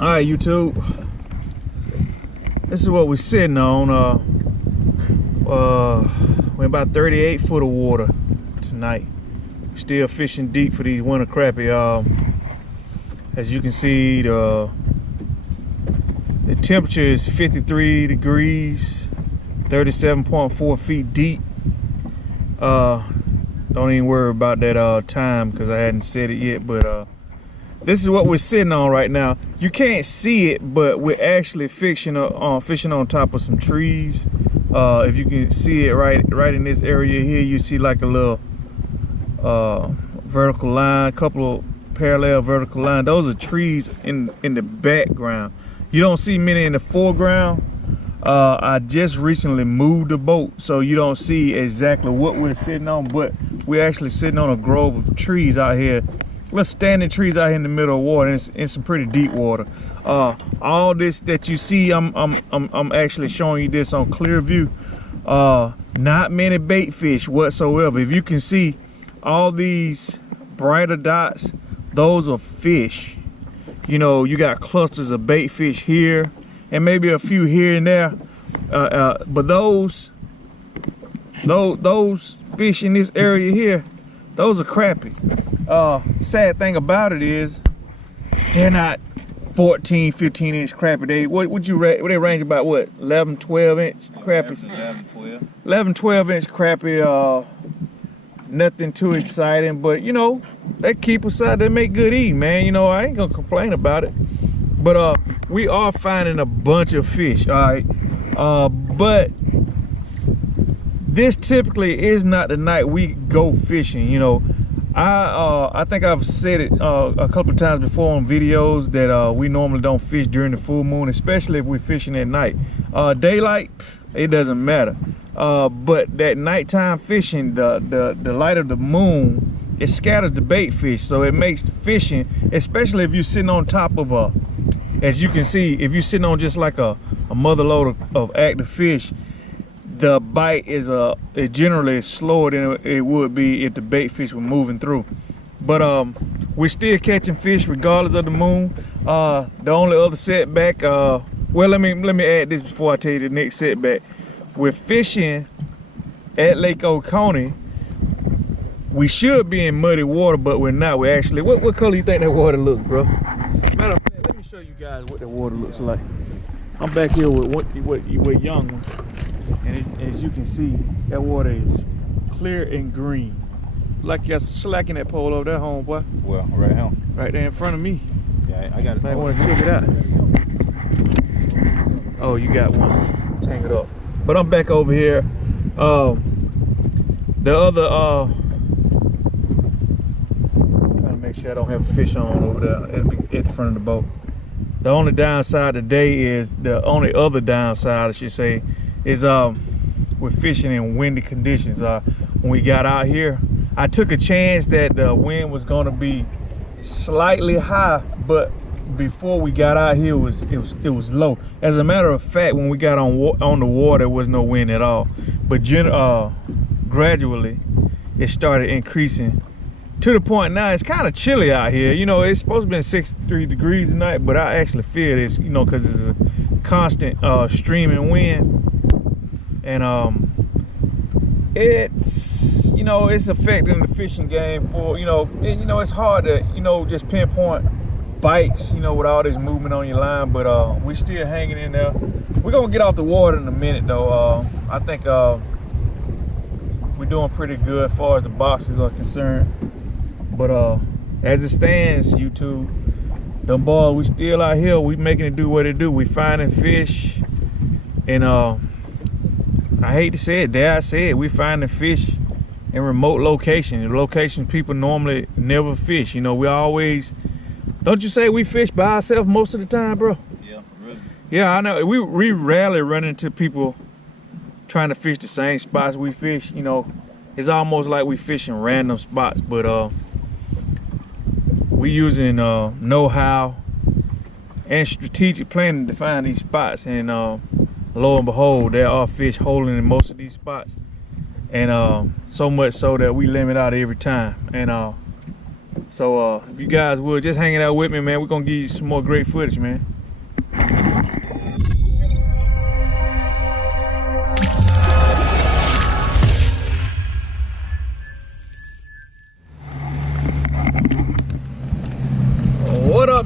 Alright, YouTube. This is what we're sitting on. We're about 38 foot of water tonight. Still fishing deep for these winter crappie. As you can see, the temperature is 53 degrees, 37.4 feet deep. Don't even worry about that time because I hadn't said it yet, but this is what we're sitting on right now. You can't see it, but we're actually fishing on top of some trees. If you can see it right in this area here, you see like a little vertical line, a couple of parallel vertical line. Those are trees in the background. You don't see many in the foreground. I just recently moved the boat, so you don't see exactly what we're sitting on, but we're actually sitting on a grove of trees out here. We're standing trees out here in the middle of water, and it's in some pretty deep water. All this that you see, I'm actually showing you this on clear view. Not many bait fish whatsoever. If you can see all these brighter dots, those are fish. You know, you got clusters of bait fish here and maybe a few here and there, but those fish in this area here, those are crappie. Sad thing about it is they're not 14, 15 inch crappie. They range about what, 11, 12 inch crappie? 11, 12 inch crappie. Nothing too exciting, but you know, they keep aside, they make good eating, man. You know, I ain't gonna complain about it. But we are finding a bunch of fish, all right? But this typically is not the night we go fishing. You know, I think I've said it a couple of times before on videos that we normally don't fish during the full moon, especially if we're fishing at night. Daylight, it doesn't matter. But that nighttime fishing, the light of the moon, it scatters the bait fish, so it makes fishing, especially if you're sitting on top of a, as you can see, if you're sitting on just like a mother load of active fish, the bite is generally slower than it would be if the bait fish were moving through. But we're still catching fish regardless of the moon. The only other setback, well, let me add this before I tell you the next setback. We're fishing at Lake Oconee. We should be in muddy water, but we're not. We're actually, what color you think that water looks, bro? Matter of fact, let me show you guys what that water looks like. I'm back here with young, and as you can see, that water is clear and green. Like you're slacking that pole over there, homeboy. Well, right here. Right there in front of me. Yeah, I got it. I want to check it out. Oh, you got one. Hang it up. But I'm back over here. The other, trying to make sure I don't have a fish on over there at the front of the boat. The only downside today is, the only other downside I should say, is we're fishing in windy conditions. When we got out here, I took a chance that the wind was gonna be slightly high, but before we got out here, it was low. As a matter of fact, when we got on the water, there was no wind at all. But gradually, it started increasing to the point now it's kind of chilly out here. You know, it's supposed to be 63 degrees tonight, but I actually feel this, you know, because it's a constant streaming wind, and it's, you know, it's affecting the fishing game. For it's hard to, you know, just pinpoint bites, you know, with all this movement on your line, but we're still hanging in there. We're gonna get off the water in a minute though. I think we're doing pretty good as far as the boxes are concerned, but as it stands, YouTube, them boys, we still out here, we making it do what it do. We finding fish, and I hate to say it, dare I say it, we finding fish in remote locations people normally never fish. You know, we always, don't you say we fish by ourselves most of the time, bro? Yeah, really. Yeah, I know. We rarely run into people trying to fish the same spots we fish. You know, it's almost like we fish in random spots, but we using know-how and strategic planning to find these spots, and lo and behold, there are fish holding in most of these spots, and so much so that we limit out every time. And so if you guys would just hang it out with me, man, we're gonna give you some more great footage, man.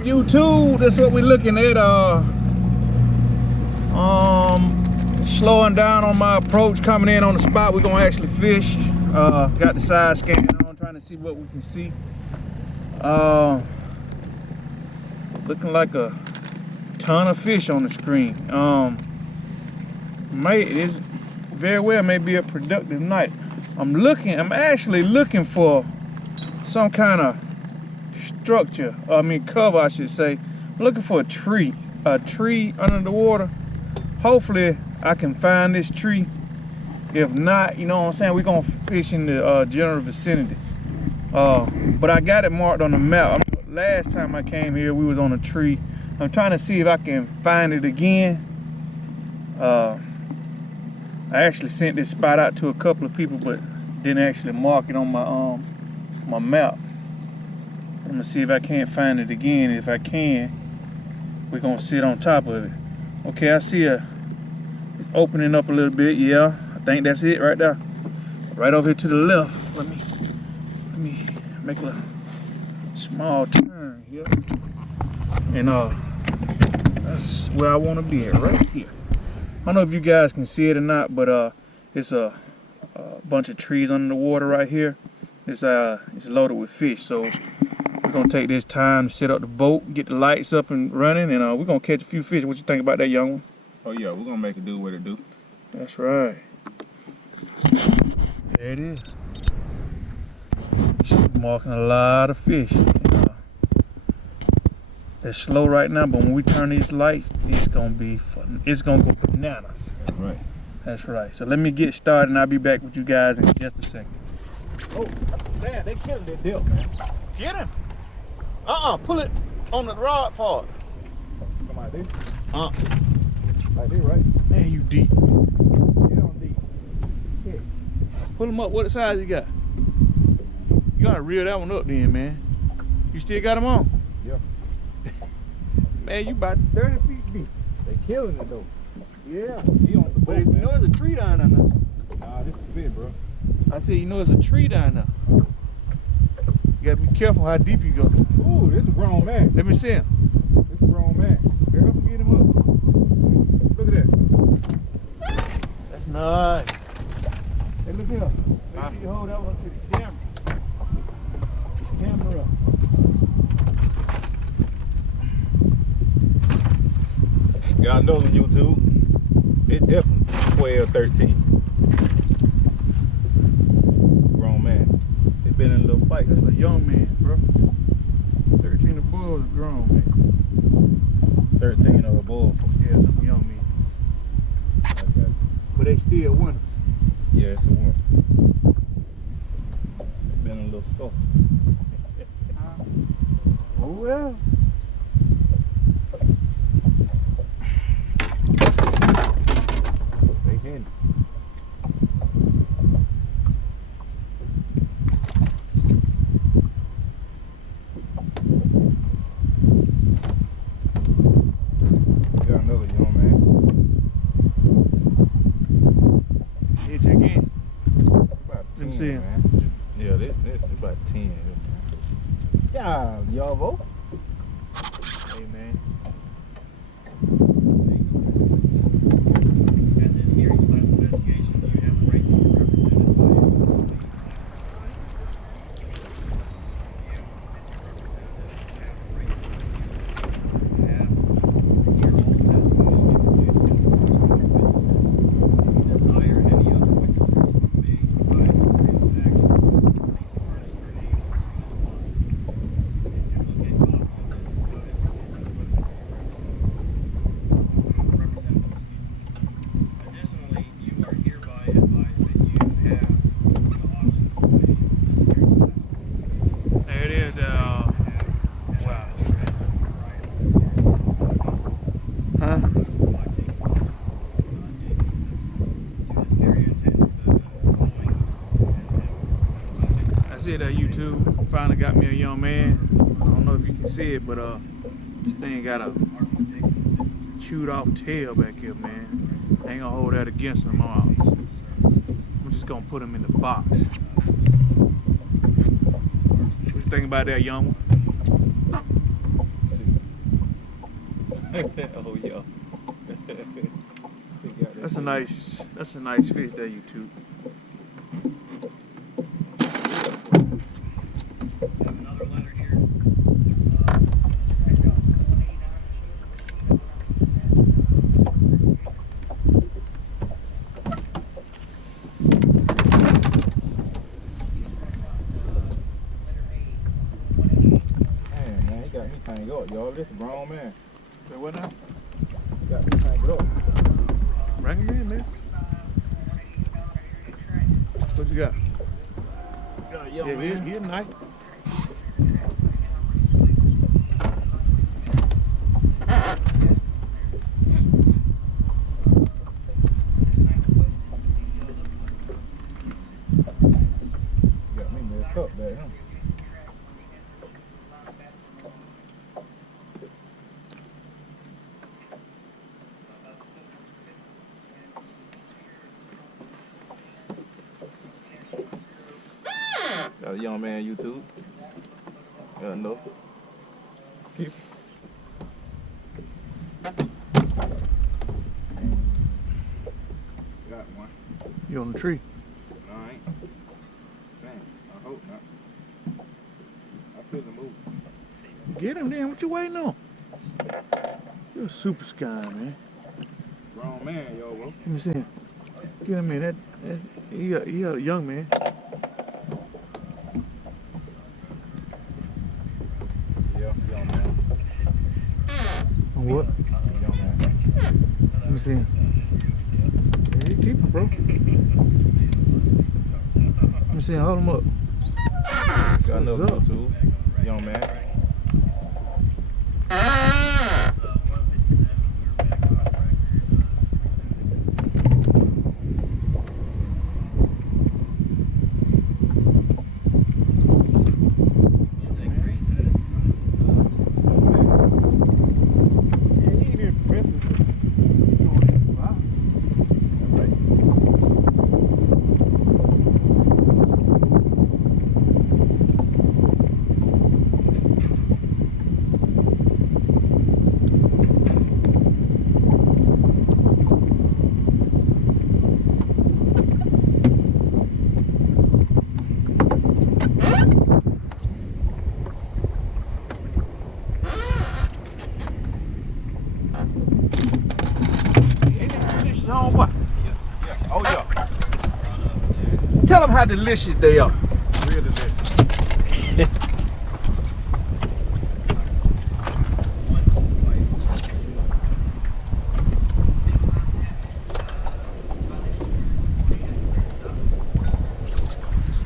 YouTube, that's what we're looking at. Slowing down on my approach, coming in on the spot. We're gonna actually fish. Got the side scan on, trying to see what we can see. Looking like a ton of fish on the screen. It very well may be a productive night. I'm actually looking for some kind of structure, cover I should say. I'm looking for a tree under the water. Hopefully I can find this tree. If not, you know what I'm saying, we're gonna fish in the general vicinity. But I got it marked on the map. Last time I came here, we was on a tree. I'm trying to see if I can find it again. I actually sent this spot out to a couple of people, but didn't actually mark it on my my map. I'm gonna see if I can't find it again. If I can, we're gonna sit on top of it. Okay, I see it's opening up a little bit. Yeah, I think that's it right there. Right over here to the left. Let me make a small turn here. And that's where I wanna be at, right here. I don't know if you guys can see it or not, but it's a bunch of trees under the water right here. It's loaded with fish, so we're gonna take this time to set up the boat, get the lights up and running, and we're gonna catch a few fish. What you think about that, young one? Oh yeah, we're gonna make it do what it do. That's right. There it is. She's marking a lot of fish. They're slow right now, but when we turn these lights, it's gonna be fun. It's gonna go bananas. That's right. That's right. So let me get started, and I'll be back with you guys in just a second. Oh, man, they killing that deal, man. Get him. Pull it on the rod part. Come out there. Like this, right? Man, you deep. Yeah, I'm deep. Yeah. Pull him up. What size you got? You gotta reel that one up then, man. You still got him on? Yeah. Man, you about 30 feet deep. They killing it though. Yeah. He on the boat, But you know there's a tree down there now. Nah, this is big, bro. I said, you know there's a tree down there. You gotta be careful how deep you go. Ooh, this is a grown man. Let me see him. This is a grown man. Here, help me get him up. Look at that. That's nice. Hey, look here. Make sure you hold that one to the camera. Camera up. Got another one, YouTube. It's definitely 12, 13. Grown man. They been in a little fight. That's a young man, bro. 13 above is grown, man. 13 or above. Yeah, them young men. I got you. But they still winners. Yeah, it's a one. Been in a little scuffle. Oh well. They handy. Got another young man. Hit you again. About Let me 10, see him. man. Yeah, that's about 10. Yeah, y'all. Hey, man. At this hearing/investigation, you have the right to be represented by YouTube finally got me a young man. I don't know if you can see it, but this thing got a chewed off tail back here, man. I ain't gonna hold that against him. I'm just gonna put him in the box. What you think about that, young one? See. Oh yeah. That's a nice fish there, YouTube. Have another letter here. Man, he got me tangled up, y'all. This is a grown man. Say what now? He got me tangled up. Bring him in, man. What you got? Got a young Yeah, man. he's nice. Got me messed up there, huh? Got a young man YouTube. Got no. Keep. Got one. You on the tree? No, I ain't. Dang, I hope not. I feel the move. Get him then. What you waiting on? You're a super sky, man. Grown man, yo, bro. Let me see him. Get him in. That he a young man. Yeah, young man. On what? Young man. Let me see him. Yeah, he keep him, bro. Let me see him. Hold him up. Got another What's up? YouTube. Young man. Oh yeah. Tell them how delicious they are. Real delicious.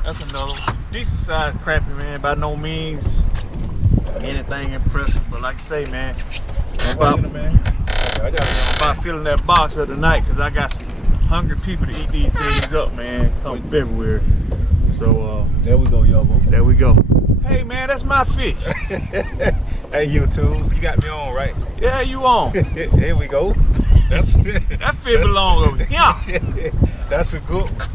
That's another one. Decent sized crappie, man. By no means anything impressive, but like I say, man, about I got it. about filling that box up tonight, cause I got some hungry people to eat these things up, man. Come February, so There we go, yo, bro. there we go. Hey, man, that's my fish. Hey, YouTube, you got me on, right? Yeah, you on? Here we go. That's That fish belong over here. That's a good one.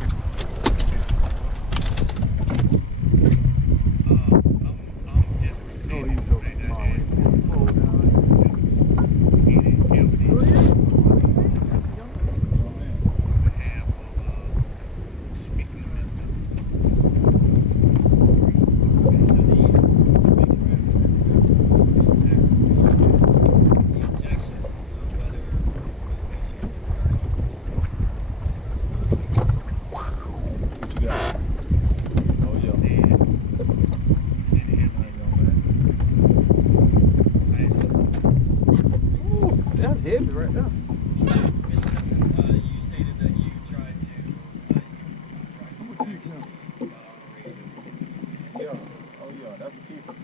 That's heavy right now. You stated that you tried to. Yeah. Oh yeah, that's a keeper.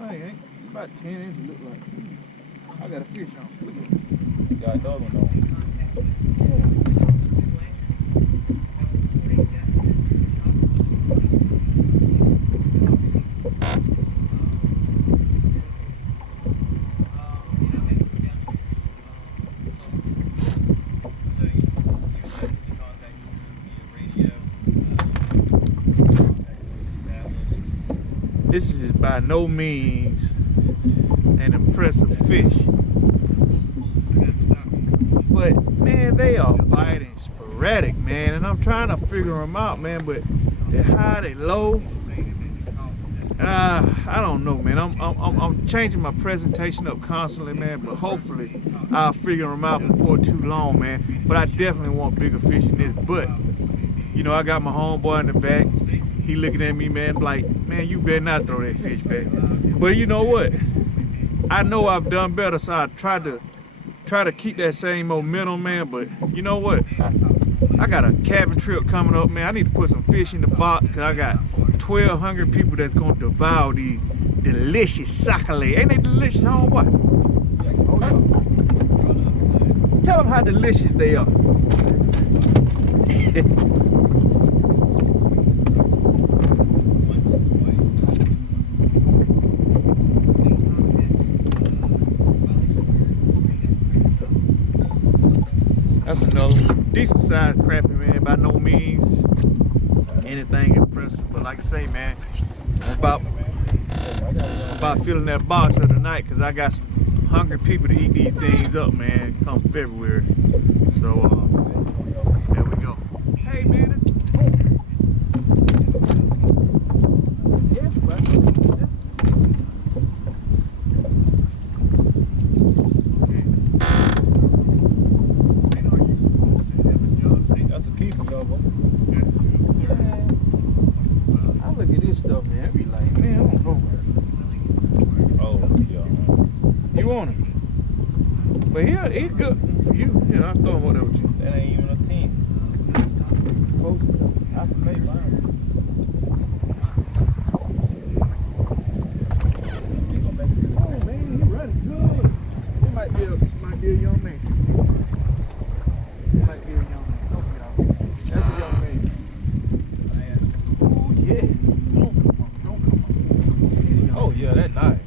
I ain't about 10 inches. Look like I got a fish on. Look at it. Got another one though. This is by no means an impressive fish. but man, they are biting sporadic, man, and I'm trying to figure them out, man, but they're high, they low. I don't know, man. I'm changing my presentation up constantly, man, but hopefully I'll figure them out before too long, man. But I definitely want bigger fish than this. But you know, I got my homeboy in the back. He looking at me, man, like, man, you better not throw that fish back. But you know what? I know I've done better, so I try to keep that same momentum, man. But you know what? I got a cabin trip coming up, man. I need to put some fish in the box because I got 12 hungry people that's gonna devour these delicious sakale. Ain't they delicious, homeboy? Tell them how delicious they are. That's another one. Decent sized crappie, man. By no means anything impressive, but like I say, man, I'm about filling that box of the night because I got some hungry people to eat these things up, man, come February. So there we go. Hey, man. Yes, buddy. That's a keeper, though. I look at this stuff, man. I be like, man, I don't know, man. Oh, yeah. You want it? But yeah, it's good for you. You know, I'm throwing whatever with you. That ain't even a 10. Folks, I can make mine. Oh, man, he running good. He might be a young man. He might be a young man. Don't get out. That's a young man. Oh, yeah. Don't come on. Oh, yeah, that nice.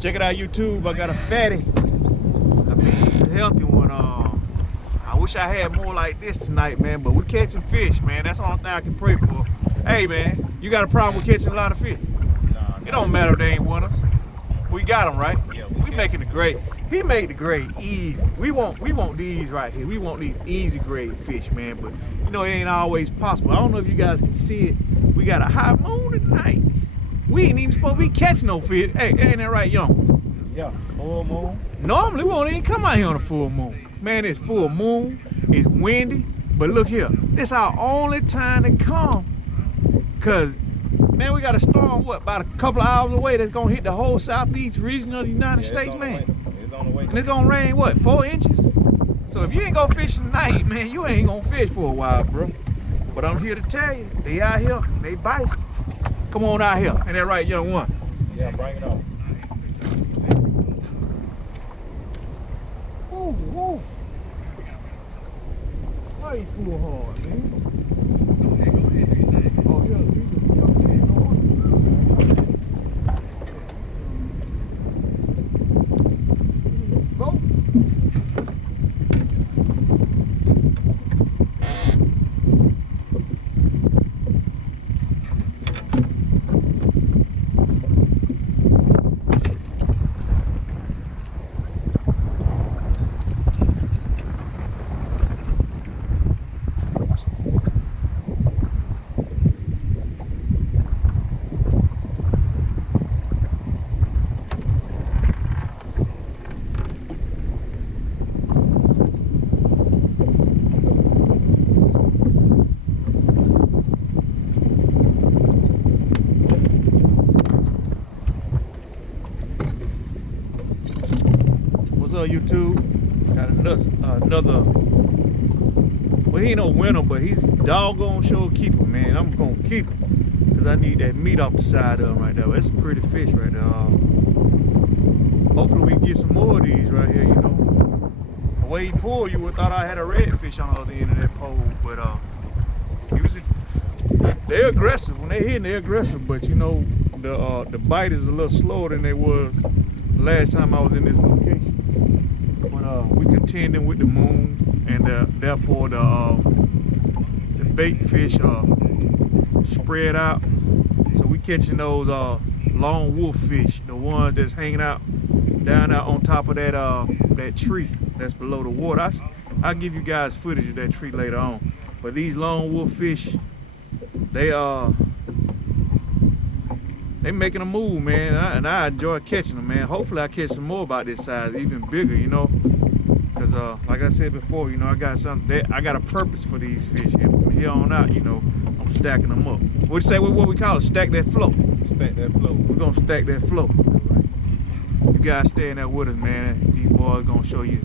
Check it out, YouTube. I got a fatty. I mean, a healthy one. I wish I had more like this tonight, man. But we catching fish, man. That's the only thing I can pray for. Hey, man, you got a problem with catching a lot of fish? Nah, It don't matter if they ain't winners. We got them, right? Yeah, we making the grade. He made the grade easy. We want these right here. We want these easy grade fish, man. But you know, it ain't always possible. I don't know if you guys can see it. We got a high moon tonight. We ain't even supposed to be catching no fish. Hey, ain't that right, young? Yeah, full moon. Normally we won't even come out here on a full moon. Man, it's full moon, it's windy, but look here, this our only time to come. Cause man, we got a storm, what, about a couple of hours away that's gonna hit the whole southeast region of the United States, man. It's on the way. And it's gonna rain, what, 4 inches? So if you ain't go fishing tonight, man, you ain't gonna fish for a while, bro. But I'm here to tell you, they out here, they bite. Come on out here, ain't that right, young one? Yeah, bring it on. Ooh, ooh. Why you pull hard, man? Oh, yeah, go. YouTube got another well, he ain't no winner, but he's doggone sure keeper, man. I'm gonna keep him because I need that meat off the side of him right there. That's a pretty fish right there. Hopefully we can get some more of these right here, you know. The way he pulled, you would thought I had a redfish on the other end of that pole, but they're aggressive. When they hit, they're aggressive. But you know, the bite is a little slower than they was last time I was in this location. But we contending with the moon, and therefore the bait fish are spread out. So we catching those long wolf fish, the ones that's hanging out down out on top of that tree that's below the water. I'll give you guys footage of that tree later on. But these long wolf fish, they making a move, man, and I enjoy catching them, man. Hopefully I catch some more about this size, even bigger, you know. Cause like I said before, you know, I got a purpose for these fish, and from here on out, you know, I'm stacking them up. What you say? What we call it? Stack that float. Stack that float. We're gonna stack that float. You guys staying there with us, man. These boys gonna show you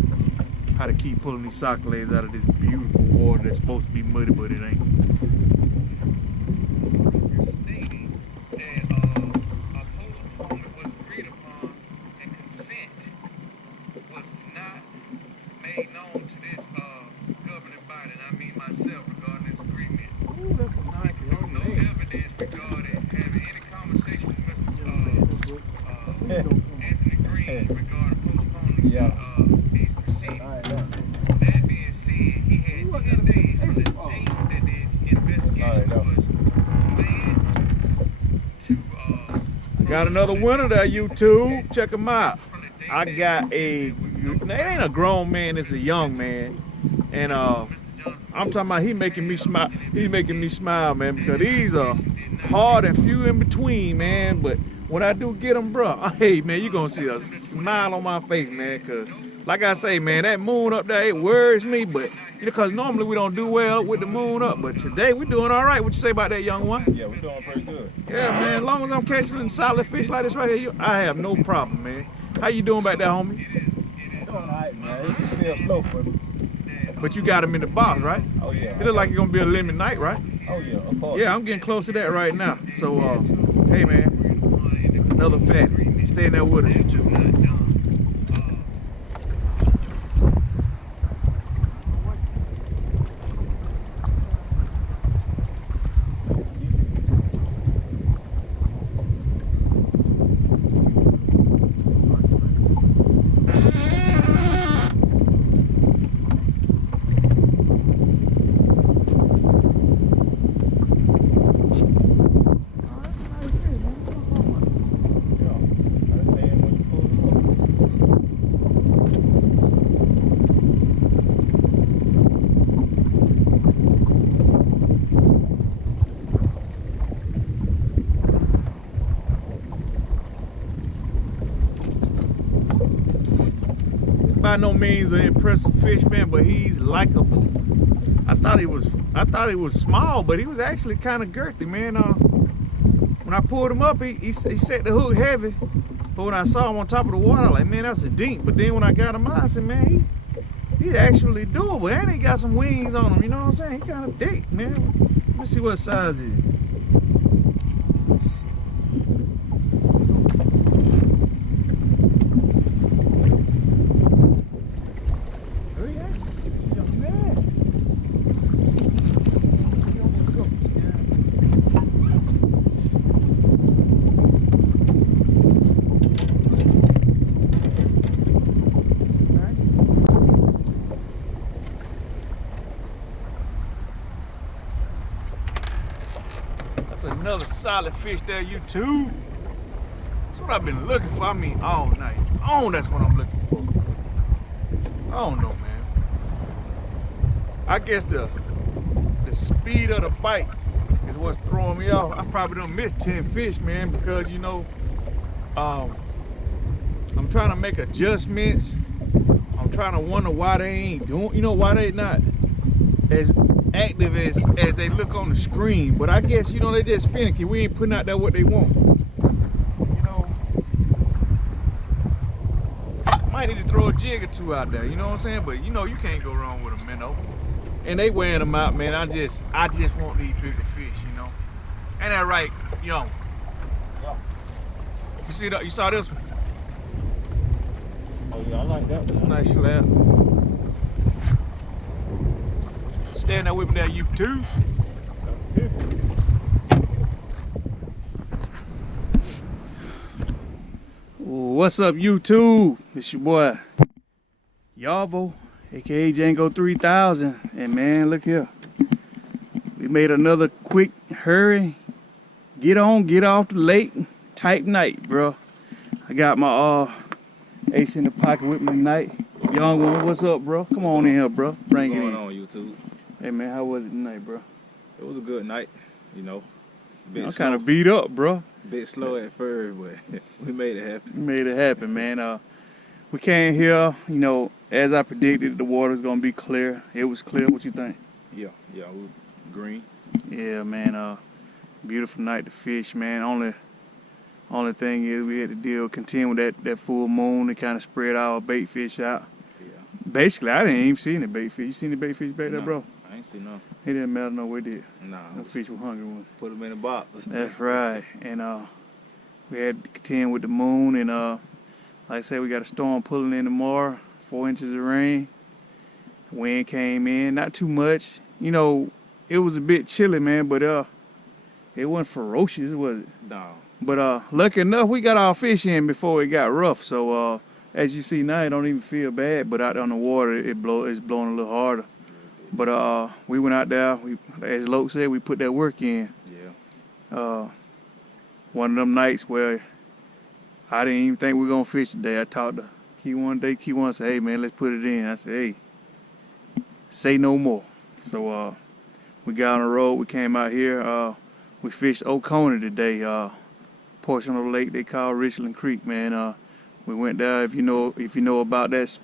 how to keep pulling these sock legs out of this beautiful water that's supposed to be muddy, but it ain't. Got another winner there, YouTube. Check him out. I got it ain't a grown man, it's a young man. And I'm talking about he making me smile. He's making me smile, man, because these are hard and few in between, man. But when I do get them, bro, hey, man, you gonna see a smile on my face, man, because like I say, man, that moon up there, it worries me, but because normally we don't do well with the moon up, but today we doing all right. What you say about that, young one? Yeah, we're doing pretty good. Yeah, man, as long as I'm catching solid fish like this right here, I have no problem, man. How you doing back there, homie? Doing all right, man. It's still slow for me. But you got him in the box, right? Oh, yeah. It look like it's gonna be a limit night, right? Oh, yeah, of course. Yeah, I'm getting close to that right now. So, hey, man, another fatty. Stay in there with us. By no means an impressive fish, man, but he's likable. I thought he was small, but he was actually kind of girthy, man. When I pulled him up, he set the hook heavy, but when I saw him on top of the water, I was like, man, that's a dink. But then when I got him out, I said, man, he's actually doable, and he got some wings on him. You know what I'm saying? He kind of thick, man. Let me see what size he is. Another solid fish there, YouTube. That's what I've been looking for. I mean, all night. Oh, that's what I'm looking for. I don't know, man. I guess the speed of the bite is what's throwing me off. I probably done missed 10 fish, man, because, you know, I'm trying to make adjustments. I'm trying to wonder why they ain't doing, you know, why they not as active as they look on the screen. But I guess, you know, they just finicky. We ain't putting out there what they want. You know, might need to throw a jig or two out there, you know what I'm saying? But you know, you can't go wrong with a minnow. And they wearing them out, man. I just want these bigger fish, you know. Ain't that right, young? Yeah. You see that? You saw this one? Oh yeah, I like that. It's a nice slab. Stand there with me there, YouTube. What's up, YouTube? It's your boy Yavo, aka Django 3000, and man, look here. We made another quick hurry, get on, get off the lake type night, bro. I got my ace in the pocket with me tonight. Young one, what's up, bro? Come on in here, bro. Bring it in. What's going on, YouTube? Hey man, how was it tonight, bro? It was a good night, you know. I'm kind of beat up, bro. Bit slow at first, but we made it happen. We made it happen, man. We came here, you know, as I predicted, the water's gonna be clear. It was clear. What you think? Yeah, we green. Yeah, man. Beautiful night to fish, man. Only thing is we had to contend with that full moon to kind of spread our bait fish out. Yeah. Basically, I didn't even see any bait fish. You seen the bait fish back there, bro? I ain't seen nothing. It didn't matter no way, did it? Nah. No fish were hungry ones. Put them in a box. That's right. And we had to contend with the moon, and like I said, we got a storm pulling in tomorrow. 4 inches of rain. Wind came in, not too much. You know, it was a bit chilly, man, but it wasn't ferocious, was it? No. But lucky enough, we got our fish in before it got rough. So as you see now, it don't even feel bad. But out there on the water, it's blowing a little harder. But we went out there. As Loke said, we put that work in. Yeah. One of them nights where I didn't even think we were gonna fish today. I talked to Key one day. Key one said, "Hey man, let's put it in." I said, "Hey, say no more." So we got on the road. We came out here. We fished Oconee today. Portion of the lake they call Richland Creek, man. We went there. If you know about that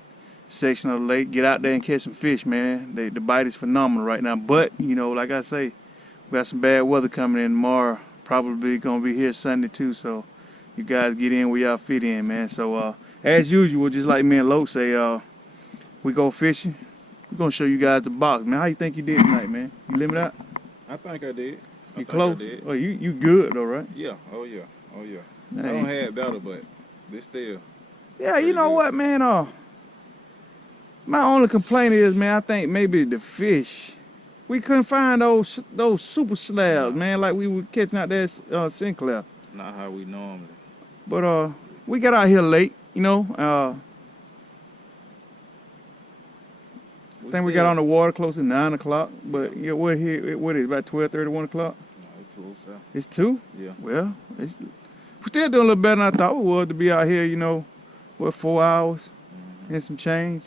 section of the lake, get out there and catch some fish, man. The bite is phenomenal right now. But you know, like I say, we got some bad weather coming in tomorrow. Probably gonna be here Sunday too. So you guys get in where y'all fit in, man. So as usual, just like me and Loke say, we go fishing. We're gonna show you guys the box, man. How you think you did tonight, man? You limit out? I think I did. You close? Oh, you good though, right? Yeah. Oh yeah. Hey. I don't have better, but this still. Yeah, you know what, man? My only complaint is, man, I think maybe the fish. We couldn't find those super slabs, man, like we were catching out there at Sinclair. Not how we normally. But we got out here late, you know. I think we got on the water close to 9 o'clock. But yeah, we're here. What is it, about 12:30, 1 o'clock? No, it's 2:07. It's 2? Yeah. Well, we're still doing a little better than I thought we would to be out here, you know, 4 hours and some change.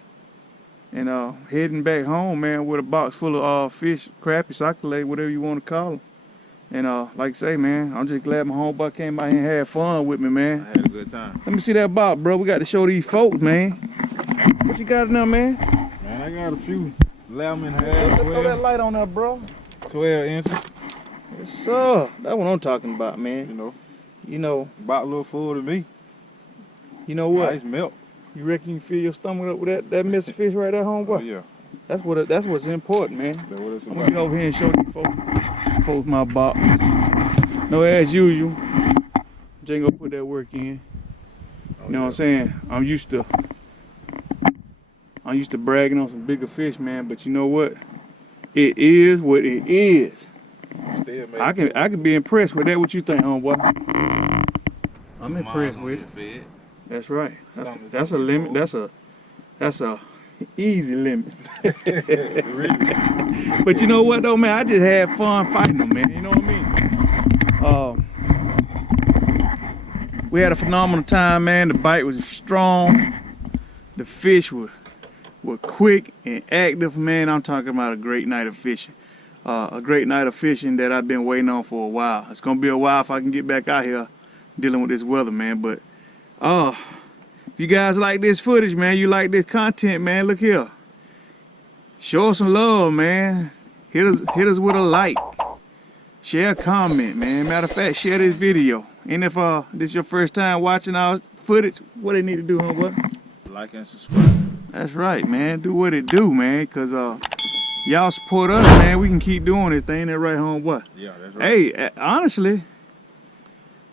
And heading back home, man, with a box full of fish, crappie, soccer, whatever you want to call them. And like I say, man, I'm just glad my homeboy came out here and had fun with me, man. I had a good time. Let me see that box, bro. We got to show these folks, man. What you got in there, man? Man, I got a few 11 and a half, Throw that 12, light on there, bro. 12 inches. Yes, sir. That's what I'm talking about, man. You know. About a little full to me. You know what? Nice milk. You reckon you fill your stomach up with that mess of fish right there, homeboy? Oh, yeah. That's what's important, man. That's what it's I'm about. gonna get over here and show these folks my box. No, as usual, Django put that work in. You know what I'm saying? I'm used to bragging on some bigger fish, man. But you know what? It is what it is. Still made I can be impressed with that. What you think, homeboy? I'm impressed with it. That's right. That's a limit. That's a easy limit. But you know what though, man? I just had fun fighting them, man. You know what I mean? We had a phenomenal time, man. The bite was strong. The fish were quick and active, man. I'm talking about a great night of fishing. A great night of fishing that I've been waiting on for a while. It's gonna be a while if I can get back out here dealing with this weather, man. But if you guys like this footage, man, you like this content, man, look here. Show us some love, man. Hit us with a like. Share a comment, man. Matter of fact, share this video. And if this is your first time watching our footage, what they need to do, homeboy? Like and subscribe. That's right, man. Do what it do, man. Cause y'all support us, man. We can keep doing this thing. That right, homeboy? Yeah, that's right. Hey, honestly,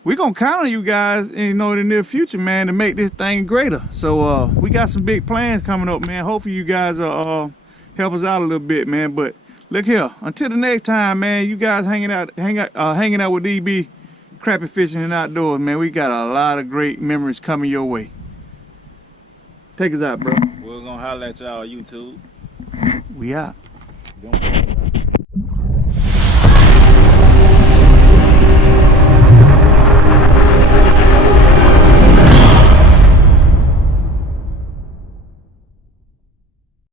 we gonna count on you guys, in the near future, man, to make this thing greater. So we got some big plans coming up, man. Hopefully you guys help us out a little bit, man. But look here, until the next time, man, you guys hanging out with DB crappie fishing and outdoors, man. We got a lot of great memories coming your way. Take us out, bro. We're gonna holler at y'all YouTube. We out. Don't forget